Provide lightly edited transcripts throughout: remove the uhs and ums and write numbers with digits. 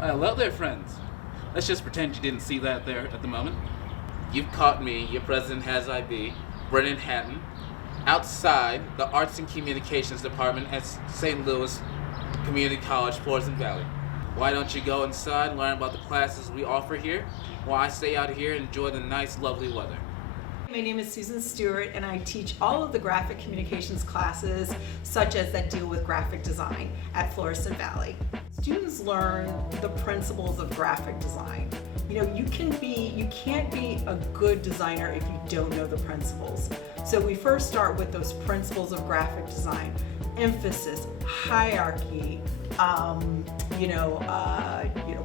Well, hello there, friends. Let's just pretend you didn't see that there at the moment. You've caught me, your president has IB, Brennan Hatton, outside the Arts and Communications Department at St. Louis Community College, Florissant Valley. Why don't you go inside and learn about the classes we offer here, while I stay out here and enjoy the nice, lovely weather. My name is Susan Stewart, and I teach all of the graphic communications classes, such as that deal with graphic design at Florissant Valley. Students learn the principles of graphic design. You know, you can't be a good designer if you don't know the principles. So we first start with those principles of graphic design: emphasis, hierarchy,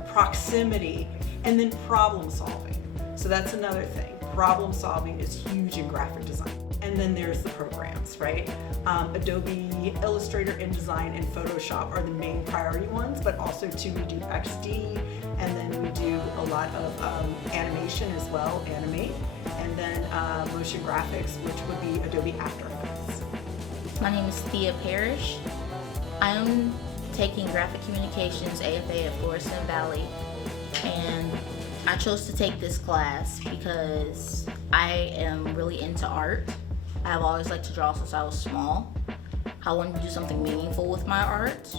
proximity, and then problem solving. So that's another thing. Problem solving is huge in graphic design. And then there's the programs, right? Adobe Illustrator, InDesign, and Photoshop are the main priority ones, but also too we do XD, and then we do a lot of animation as well, Animate, and then motion graphics, which would be Adobe After Effects. My name is Thea Parrish. I'm taking graphic communications AFA at Florissant Valley, and I chose to take this class because I am really into art. I've always liked to draw since I was small. I wanted to do something meaningful with my art.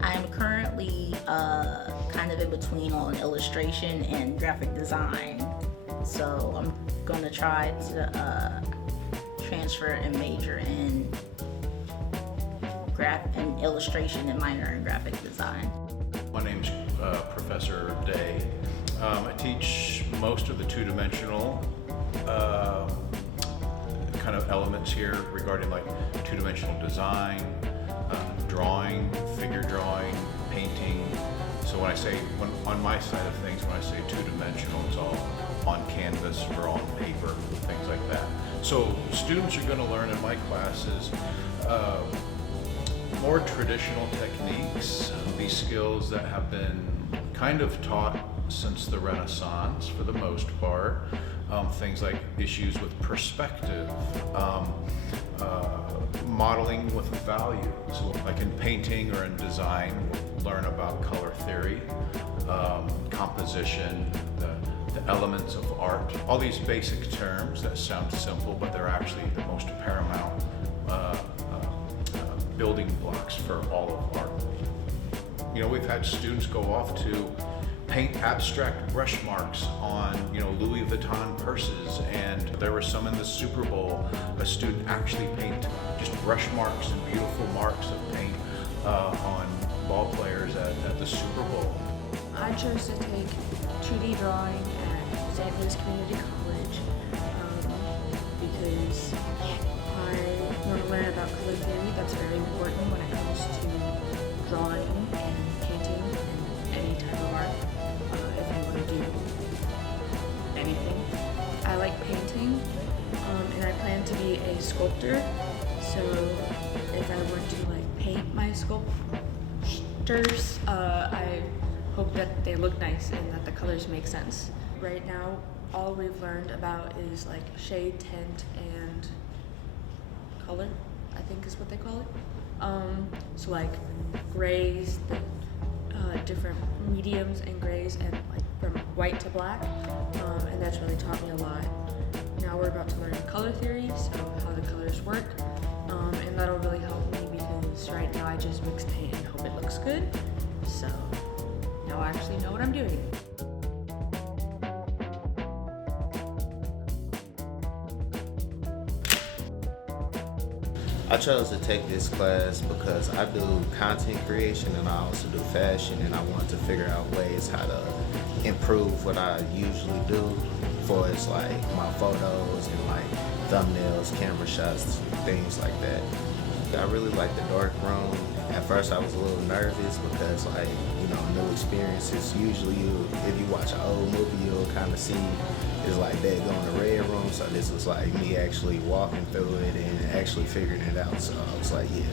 I am currently kind of in between on illustration and graphic design. So I'm going to try to transfer and major in illustration and minor in graphic design. My name's Professor Day. I teach most of the two-dimensional kind of elements here regarding like two-dimensional design, drawing, figure drawing, painting. So on my side of things, when I say two-dimensional, it's all on canvas or on paper, things like that. So students are going to learn in my classes more traditional techniques, these skills that have been kind of taught since the Renaissance for the most part. Things like issues with perspective, modeling with value. So like in painting or in design, we'll learn about color theory, composition, the elements of art, all these basic terms that sound simple, but they're actually the most paramount building blocks for all of art. You know, we've had students go off to paint abstract brush marks on, Louis Vuitton purses, and there were some in the Super Bowl. A student actually painted just brush marks and beautiful marks of paint on ball players at the Super Bowl. I chose to take 2D drawing at St. Louis Community College because I want to learn about color theory. That's very important when it comes to drawing and painting and any type of art. If I want to do anything. I like painting, and I plan to be a sculptor. So if I were to paint my sculptures, I hope that they look nice and that the colors make sense. Right now, all we've learned about is shade, tint, and color, I think is what they call it. So grays, the different mediums and grays, and from white to black, and that's really taught me a lot. Now we're about to learn color theory, so how the colors work, and that'll really help me because right now I just mix paint and hope it looks good. So now I actually know what I'm doing. I chose to take this class because I do content creation and I also do fashion, and I want to figure out ways how to improve what I usually do for as my photos and thumbnails, camera shots, things like that. I really like the dark room. At first I was a little nervous because new experiences. Usually if you watch an old movie, you'll kind of see it's they go in the red room. So this was me actually walking through it and actually figuring it out. So I was yeah,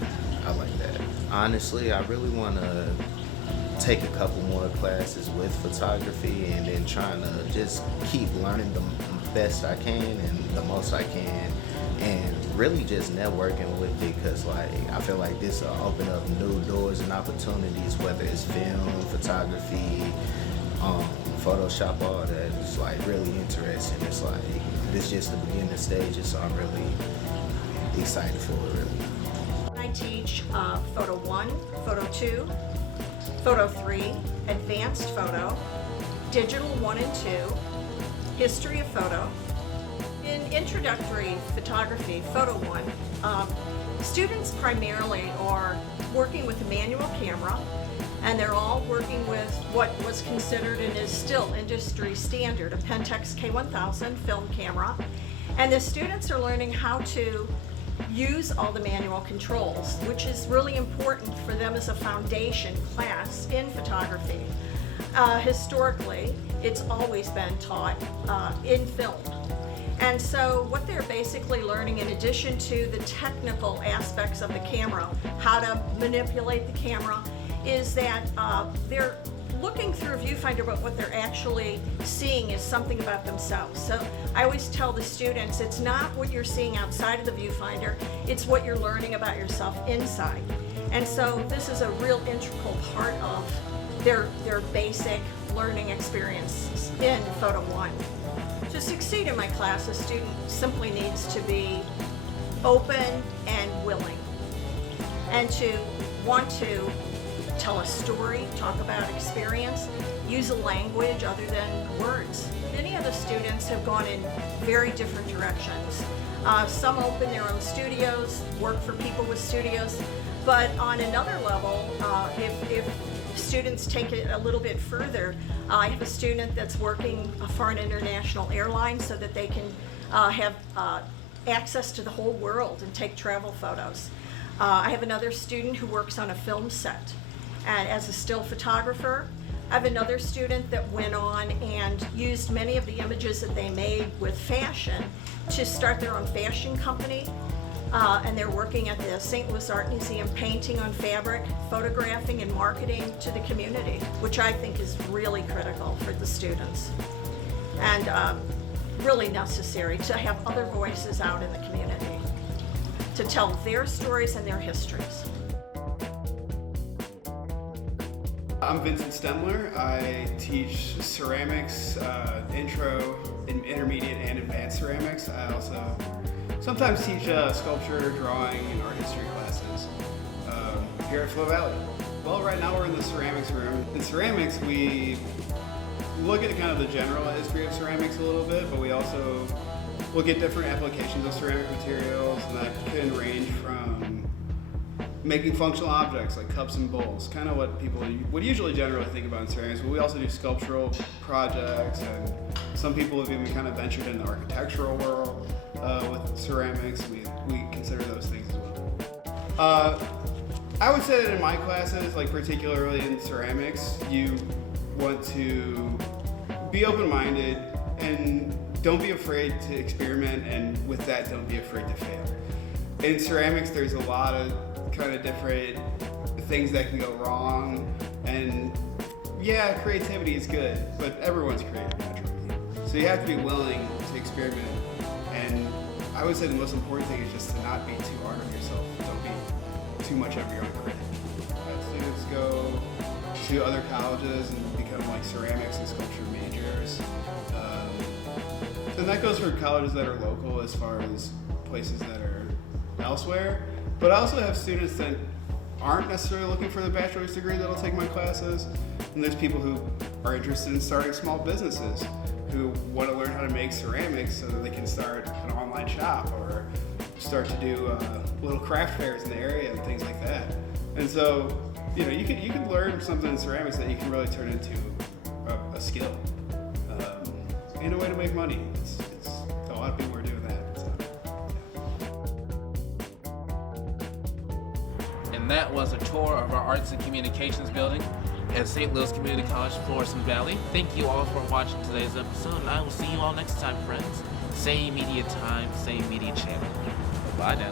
I like that. Honestly, I really want to take a couple more classes with photography and then trying to just keep learning the best I can and the most I can, and really just networking with it, because like I feel like this will open up new doors and opportunities, whether it's film, photography, Photoshop, all that. It's like really interesting. It's like this is just the beginning stages, so I'm really excited for it. Really. I teach Photo 1, Photo 2, Photo 3, Advanced Photo, Digital 1 and 2, History of Photo. In introductory photography, Photo 1, students primarily are working with a manual camera, and they're all working with what was considered and is still industry standard, a Pentax K1000 film camera. And the students are learning how to use all the manual controls, which is really important for them as a foundation class in photography. Historically, it's always been taught in film. And so what they're basically learning, in addition to the technical aspects of the camera, how to manipulate the camera, is that they're looking through a viewfinder, but what they're actually seeing is something about themselves. So I always tell the students, it's not what you're seeing outside of the viewfinder, it's what you're learning about yourself inside. And so this is a real integral part of their basic learning experiences in Photo 1. To succeed in my class, a student simply needs to be open and willing, and to want to tell a story, talk about experience, use a language other than words. Many of the students have gone in very different directions. Some open their own studios, work for people with studios, but on another level, if students take it a little bit further, I have a student that's working for an international airline so that they can have access to the whole world and take travel photos. I have another student who works on a film set and as a still photographer. I have another student that went on and used many of the images that they made with fashion to start their own fashion company. And they're working at the St. Louis Art Museum, painting on fabric, photographing and marketing to the community, which I think is really critical for the students. And really necessary to have other voices out in the community to tell their stories and their histories. I'm Vincent Stemler. I teach ceramics, intro, intermediate, and advanced ceramics. I also sometimes teach sculpture, drawing, and art history classes here at Flo Valley. Well, right now we're in the ceramics room. In ceramics, we look at kind of the general history of ceramics a little bit, but we also look at different applications of ceramic materials, and that can range from making functional objects like cups and bowls, kind of what people would usually generally think about in ceramics, but we also do sculptural projects, and some people have even kind of ventured in the architectural world with ceramics. We consider those things as well. I would say that in my classes, like particularly in ceramics, you want to be open-minded and don't be afraid to experiment, and with that, don't be afraid to fail. In ceramics, there's a lot of kind of different things that can go wrong, and yeah, creativity is good, but everyone's creative naturally. So you have to be willing to experiment, and I would say the most important thing is just to not be too hard on yourself. Don't be too much of your own critic. Students go to other colleges and become like ceramics and sculpture majors. And that goes for colleges that are local as far as places that are elsewhere. But I also have students that aren't necessarily looking for the bachelor's degree that'll take my classes. And there's people who are interested in starting small businesses, who want to learn how to make ceramics so that they can start an online shop or start to do little craft fairs in the area and things like that. And so, you know, you can learn something in ceramics that you can really turn into a skill and a way to make money. It's a lot of people are doing that. So. And that was a tour of our Arts and Communications building at St. Louis Community College, Florissant Valley. Thank you all for watching today's episode, and I will see you all next time, friends. Same media time, same media channel. Bye now.